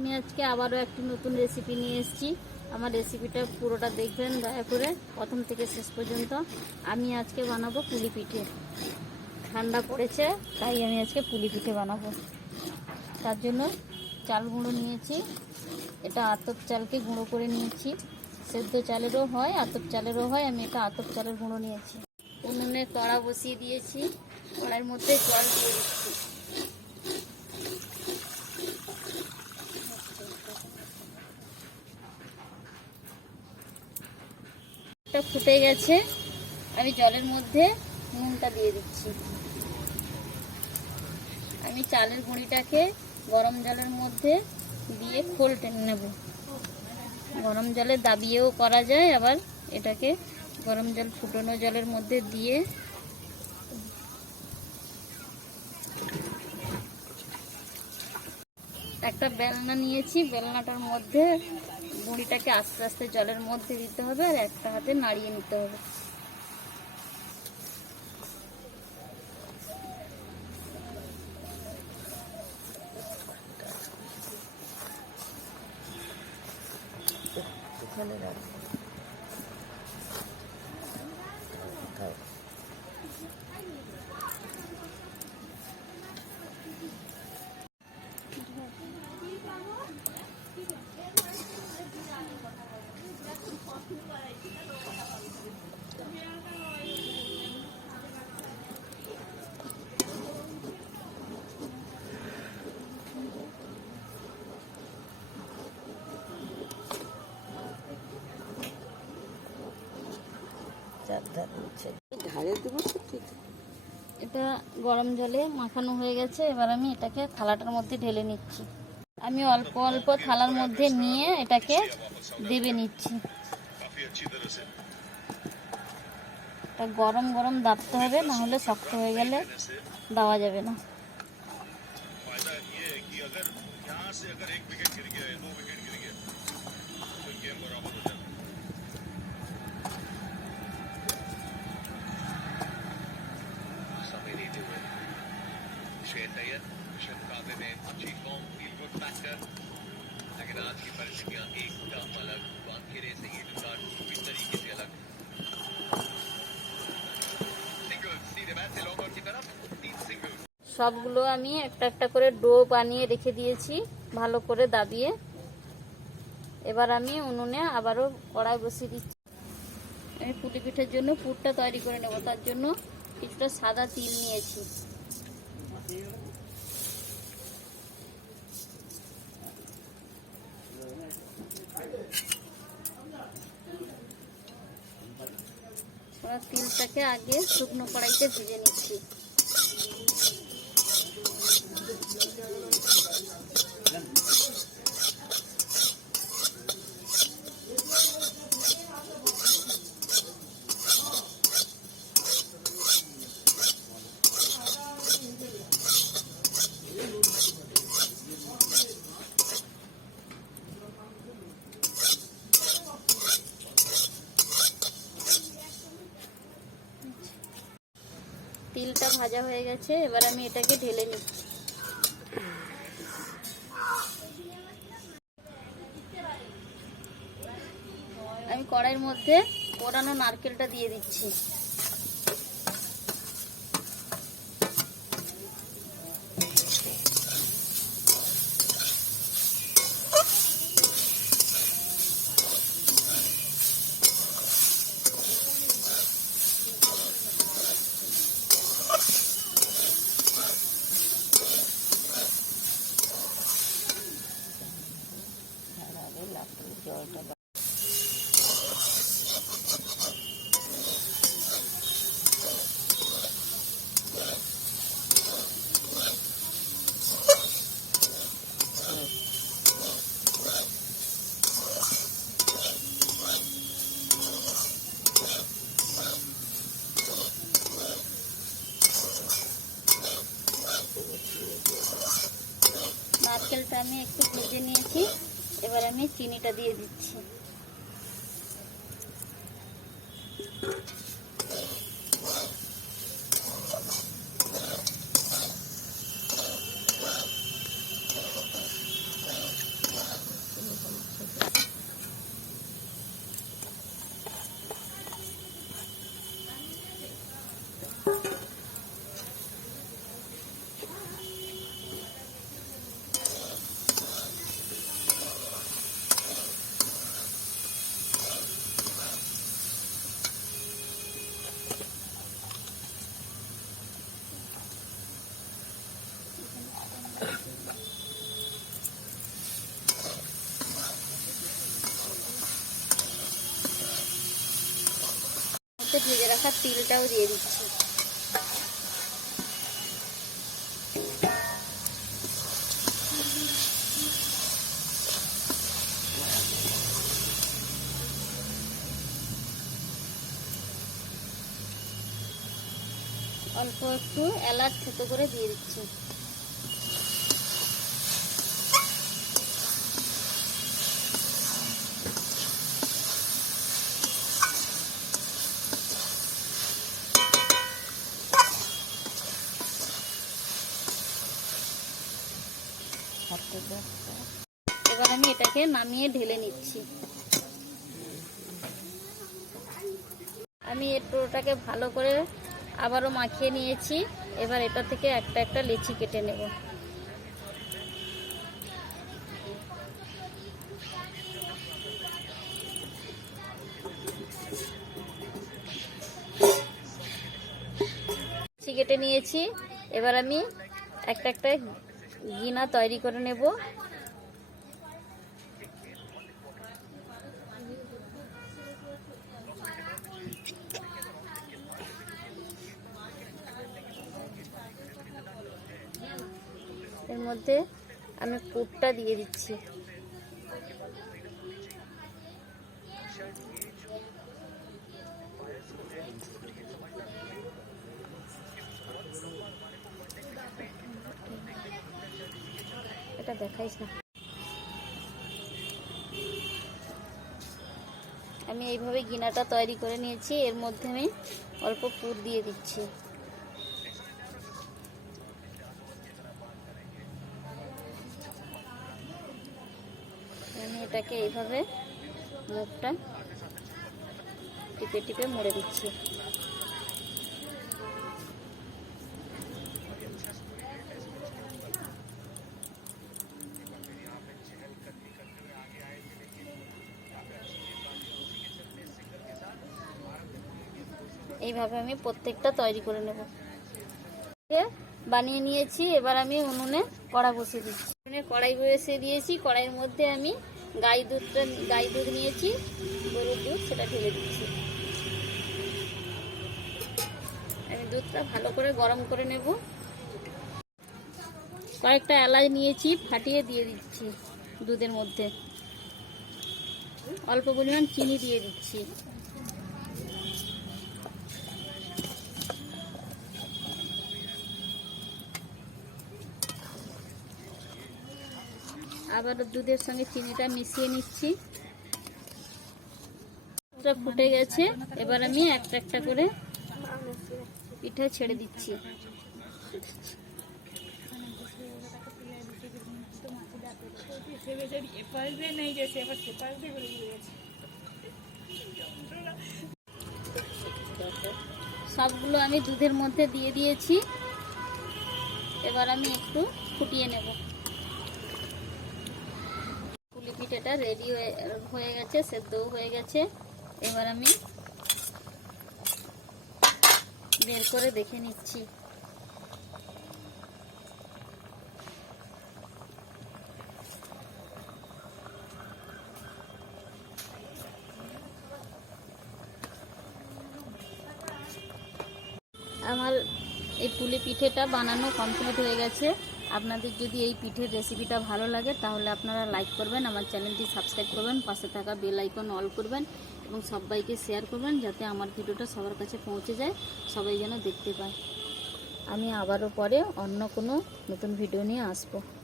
আমি আজকে আবারও একটি নতুন রেসিপি নিয়ে এসেছি। আমার রেসিপিটা পুরোটা দেখবেন দয়া করে প্রথম থেকে শেষ পর্যন্ত। আমি আজকে বানাবো পুলি পিঠে। ঠান্ডা পড়েছে তাই আমি আজকে পুলি পিঠে বানাবো। তার জন্য চাল গুঁড়ো নিয়েছি। এটা আতপ চালকে গুঁড়ো করে নিয়েছি। সেদ্ধ চালেরও হয়, আতপ চালেরও হয়। আমি এটা আতপ চালের গুঁড়ো নিয়েছি। উনুনে কড়া বসিয়ে দিয়েছি। কড়াইয়ের মধ্যে জল দিয়ে দিচ্ছি। এটা ফুটে গেছে। আমি জলের মধ্যে নুনটা দিয়ে দিচ্ছি। আমি চালের গুঁড়িটাকে গরম জলের মধ্যে দিয়ে খোল টেনে নেব। গরম জলে দাবিয়েও করা যায়, আবার এটাকে গরম জল ফুটানো জলের মধ্যে দিয়ে একটা বেলনা নিয়েছি। বেলনাটার মধ্যে গুঁড়িটাকে আস্তে আস্তে জলের মধ্যে দিতে হবে আর একটা হাতে নাড়িয়ে নিতে হবে। এটা গরম জলে মাখানো হয়ে গেছে। এবার আমি এটাকে থালাটার মধ্যে ঢেলে নিচ্ছি। আমি অল্প অল্প থালার মধ্যে নিয়ে এটাকে দেবে নিচ্ছি। এটা গরম গরম দাবতে হবে, না হলে শক্ত হয়ে গেলে দেওয়া যাবে না। সবগুলো আমি একটা একটা করে ডো বানিয়ে রেখে দিয়েছি ভালো করে দাবিয়ে। এবার আমি উনুনে আবারও কড়াই বসিয়ে দিচ্ছি। আমি পুলি পিঠের জন্য পুরটা তৈরি করে নেব। তার জন্য কিছুটা সাদা তিল নিয়েছি। তিলটাকে আগে শুকনো কড়াইতে ভেজে নিচ্ছি। তিলটা ভাজা হয়ে গেছে। এবার আমি এটাকে ঢেলে নিচ্ছি। আমি কড়াইয়ের মধ্যে কোরানো নারকেলটা দিয়ে দিচ্ছি। নারকেলটা আমি একটু ভেজে নিয়েছি। এবার আমি চিনিটা দিয়ে দিচ্ছি। ভেজে রাখা তিলটাও দিয়ে দিচ্ছি। অল্প একটু এলাচ থেতো করে দিয়ে দিচ্ছি। এবার আমি এটাকে নামিয়ে ঢেলে নিচ্ছি। আমি এই পুরোটাকে ভালো করে আবারও মাখিয়ে নিয়েছি। এবার এটা থেকে একটা একটা লিচি কেটে নেব। লিচি কেটে নিয়েছি। এবার আমি একটা একটা গিনা তৈরি করে নেব। এর মধ্যে আমি পুরটা দিয়ে দিচ্ছি। এটা দেখাইস না। আমি এইভাবে গিনাটা তৈরি করে নিয়েছি। এর মধ্যে আমি অল্প পুর দিয়ে দিচ্ছি। আমি এটাকে এইভাবে মুখটা টিপে টিপে মুড়ে দিচ্ছি। এইভাবে আমি প্রত্যেকটা তৈরি করে নেব। বানিয়ে নিয়েছি। এবার আমি উনুনে কড়া বসিয়ে দিচ্ছি। উনুনে কড়াই বসিয়ে দিয়েছি। কড়াইয়ের মধ্যে আমি গাই দুধ নিয়েছি, গরুর দুধ, সেটা ঢেলে দিচ্ছি। আমি দুধটা ভালো করে গরম করে নেব। কয়েকটা এলাচ নিয়েছি, ফাটিয়ে দিয়ে দিচ্ছি দুধের মধ্যে। অল্প পরিমাণ চিনি দিয়ে দিচ্ছি। আবার দুধের সঙ্গে চিনিটা মিশিয়ে নিচ্ছি। ফুটে গেছে। এবার আমি একটা একটা করে পিঠে ছেড়ে দিচ্ছি। সবগুলো আমি দুধের মধ্যে দিয়ে দিয়েছি। এবার আমি একটু ফুটিয়ে নেব। পুলি পিঠেটা রেডি হয়ে গেছে, সেদ্ধও হয়ে গেছে। এবার আমি বের করে দেখে নিচ্ছি। আমার এই পুলি পিঠেটা বানানো কমপ্লিট হয়ে গেছে। আপনাদের যদি এই পিঠের রেসিপিটা ভালো লাগে তাহলে আপনারা লাইক করবেন, আমার চ্যানেলটি সাবস্ক্রাইব করবেন, পাশে থাকা বেল আইকন অল করবেন এবং সবাইকে শেয়ার করবেন যাতে আমার ভিডিওটা সবার কাছে পৌঁছে যায়, সবাই যেন দেখতে পায়। আমি আবারও পরে অন্য কোনো নতুন ভিডিও নিয়ে আসবো।